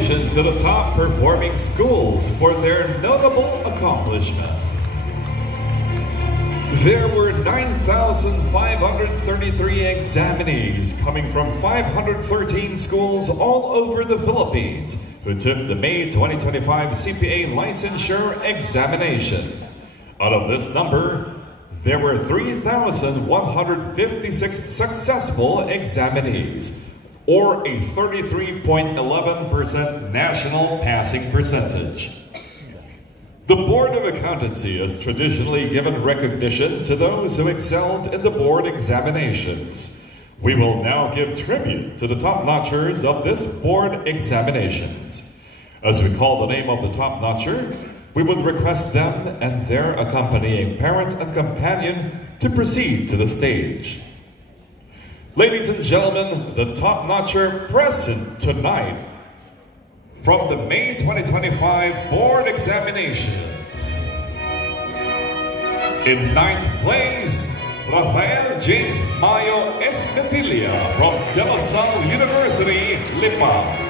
congratulations to the top performing schools for their notable accomplishment. There were 9,533 examinees coming from 513 schools all over the Philippines who took the May 2025 CPA licensure examination. Out of this number, there were 3,156 successful examinees, or a 33.11% national passing percentage. The Board of Accountancy has traditionally given recognition to those who excelled in the board examinations. We will now give tribute to the top-notchers of this board examinations. As we call the name of the top-notcher, we would request them and their accompanying parent and companion to proceed to the stage. Ladies and gentlemen, the top-notcher present tonight from the May 2025 board examinations. In 9th place, Rafael James Mayo Esmetilla from De La Salle University, Lipa.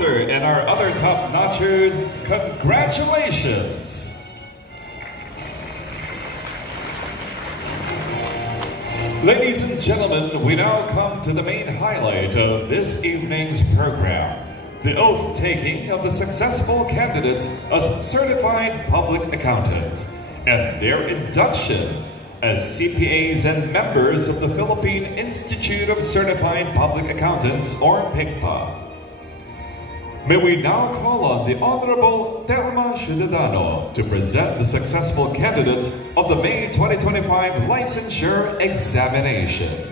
And our other top-notchers, congratulations! Ladies and gentlemen, we now come to the main highlight of this evening's program, the oath-taking of the successful candidates as certified public accountants, and their induction as CPAs and members of the Philippine Institute of Certified Public Accountants, or PICPA. May we now call on the Honorable Telma Ciudadano to present the successful candidates of the May 2025 licensure examination.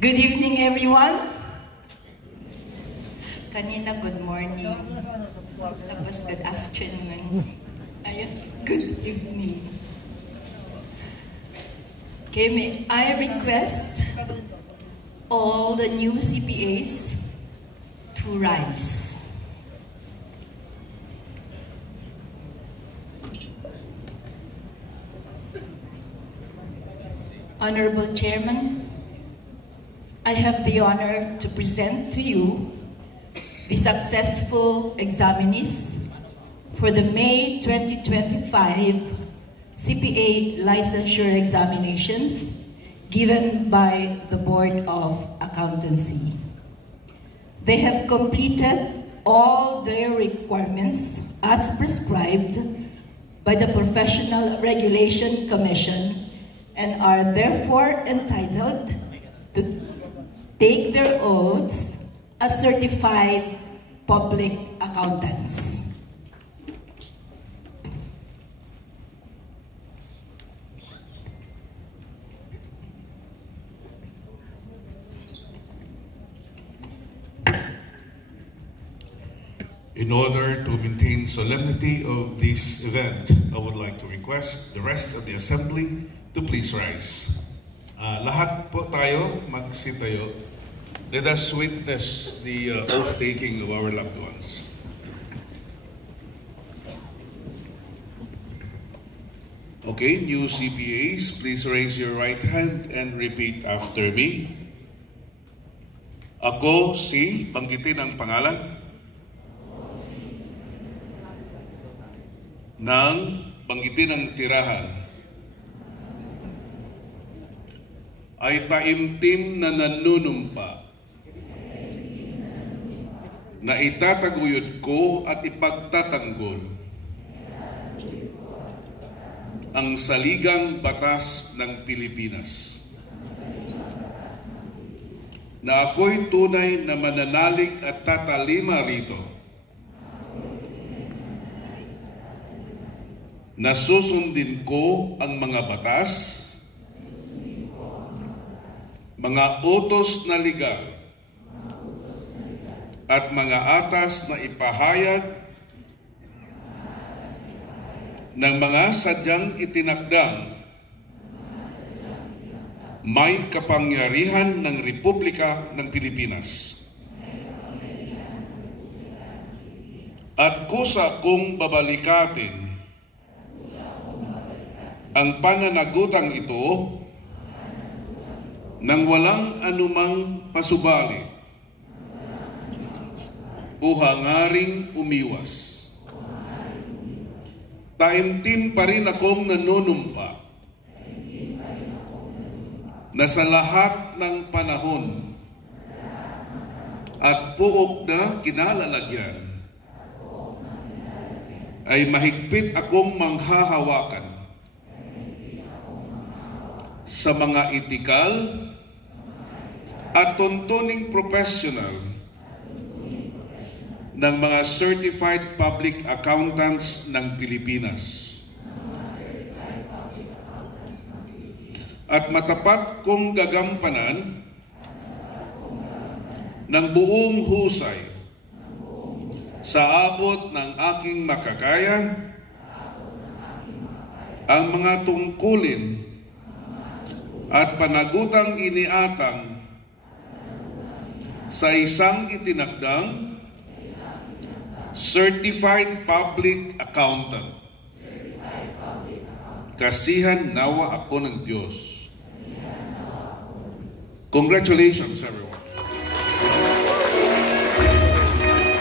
Good evening, everyone. Kanina, good morning. Tapos good afternoon. Ayun, good evening. Okay, may I request all the new CPAs to rise. Honorable Chairman, I have the honor to present to you the successful examinees for the May 2025 CPA licensure examinations given by the Board of Accountancy. They have completed all their requirements as prescribed by the Professional Regulation Commission and are therefore entitled to take their oaths as certified public accountants. In order to maintain solemnity of this event, I would like to request the rest of the assembly to please rise. Lahat po tayo magsitayo. Let us witness the oath-taking of our loved ones. Okay, new CPAs, please raise your right hand and repeat after me. Ako si, banggitin ang pangalan. Nang banggitin ang tirahan. ay taimtim na nanunumpa na itataguyod ko at ipagtatanggol ang saligang batas ng Pilipinas, na ako'y tunay na mananalig at tatalima rito, na susundin ko ang mga batas, mga utos na legal at mga atas na ipahayag ng mga sadyang itinakdang may kapangyarihan ng Republika ng Pilipinas. At kusa kong babalikatin ang pananagutang ito nang walang anumang pasubali o hangaring umiwas. Taimtim pa rin akong nanunumpa na sa lahat ng panahon at puok na kinalalagyan ay mahigpit akong manghahawakan sa mga etikal at tuntuning professional ng mga Certified Public Accountants ng Pilipinas. At matapat kong gagampanan ng buong husay sa abot ng aking makakaya ang mga tungkulin at panagutang iniatang sa isang itinakdang Certified Public Accountant. Kasihan nawa ako ng Diyos. Congratulations, everyone.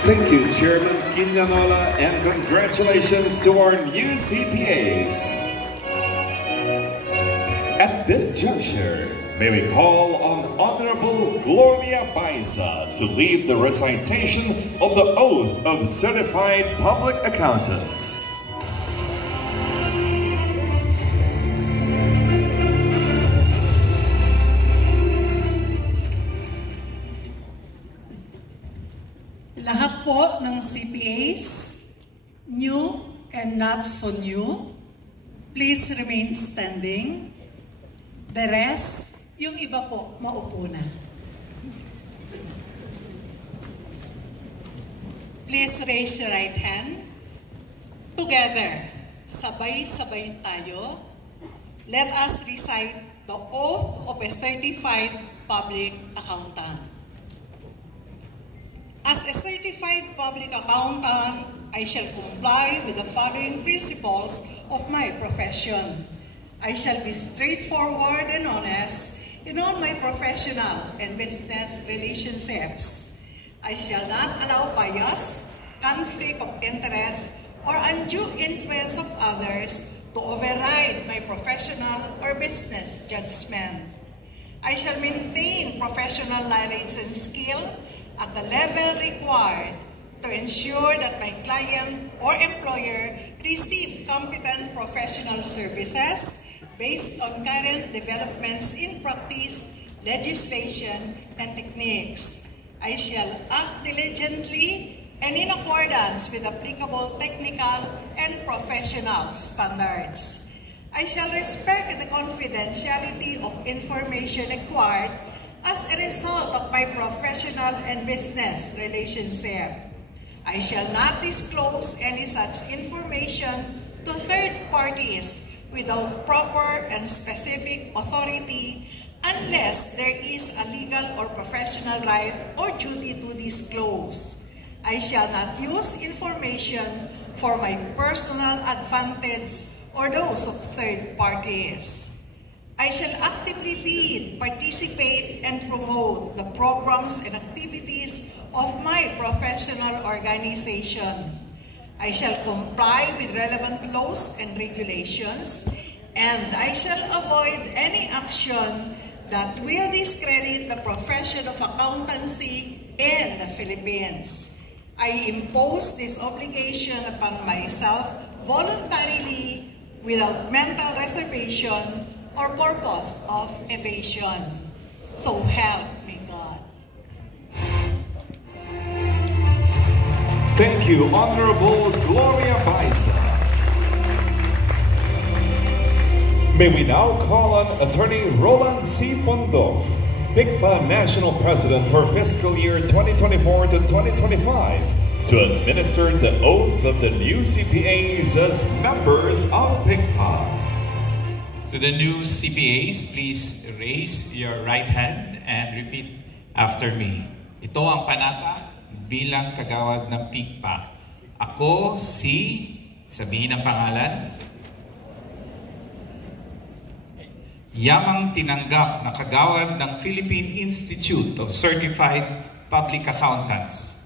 Thank you, Chairman Quinanola, and congratulations to our new CPAs. At this juncture, may we call on Honorable Gloria Baisa to lead the recitation of the Oath of Certified Public Accountants. Lahat po ng CPAs, new and not so new, please remain standing. The rest, yung iba po, maupo na. Please raise your right hand. Together, sabay-sabay tayo. Let us recite the oath of a certified public accountant. As a certified public accountant, I shall comply with the following principles of my profession. I shall be straightforward and honest in all my professional and business relationships. I shall not allow bias, conflict of interest, or undue influence of others to override my professional or business judgment. I shall maintain professional knowledge and skill at the level required to ensure that my client or employer receive competent professional services based on current developments in practice, legislation, and techniques. I shall act diligently and in accordance with applicable technical and professional standards. I shall respect the confidentiality of information acquired as a result of my professional and business relationship. I shall not disclose any such information to third parties without proper and specific authority unless there is a legal or professional right or duty to disclose. I shall not use information for my personal advantage or those of third parties. I shall actively lead, participate, and promote the programs and activities of my professional organization. I shall comply with relevant laws and regulations, and I shall avoid any action that will discredit the profession of accountancy in the Philippines. I impose this obligation upon myself voluntarily without mental reservation or purpose of evasion. So help me God. Thank you, Honorable Gloria Baisa. May we now call on Attorney Roland C. Pondo, PICPA National President for fiscal year 2024 to 2025, to administer the oath of the new CPAs as members of PICPA. To the new CPAs, please raise your right hand and repeat after me. Ito ang panata bilang kagawad ng PICPA. Ako sabihin ang pangalan, yamang tinanggap na kagawad ng Philippine Institute of Certified Public Accountants.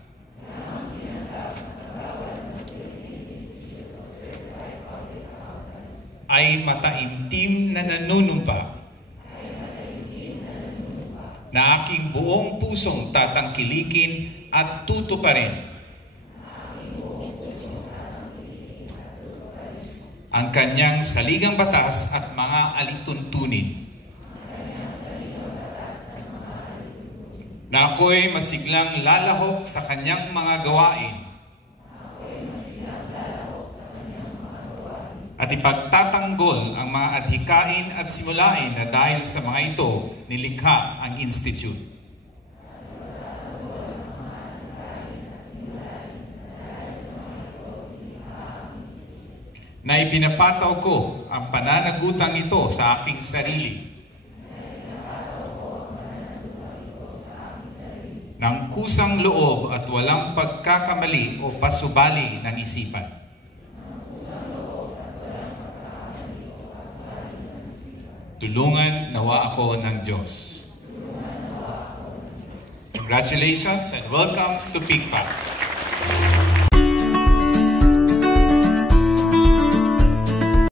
Ay mataimtim na nanunumpa na aking buong pusong tatangkilikin at tutuparin ang kanyang saligang batas at mga alituntunin, na ako'y masiglang lalahok sa kanyang mga gawain at ipagtatanggol ang mga adhikain at simulain na dahil sa mga ito nilikha ang Institute. Na ipinapataw ko ang pananagutang ito sa aking sarili ng kusang loob at walang pagkakamali o pasubali ng isipan. Tulungan nawa ako ng Diyos. Congratulations and welcome to PICPA.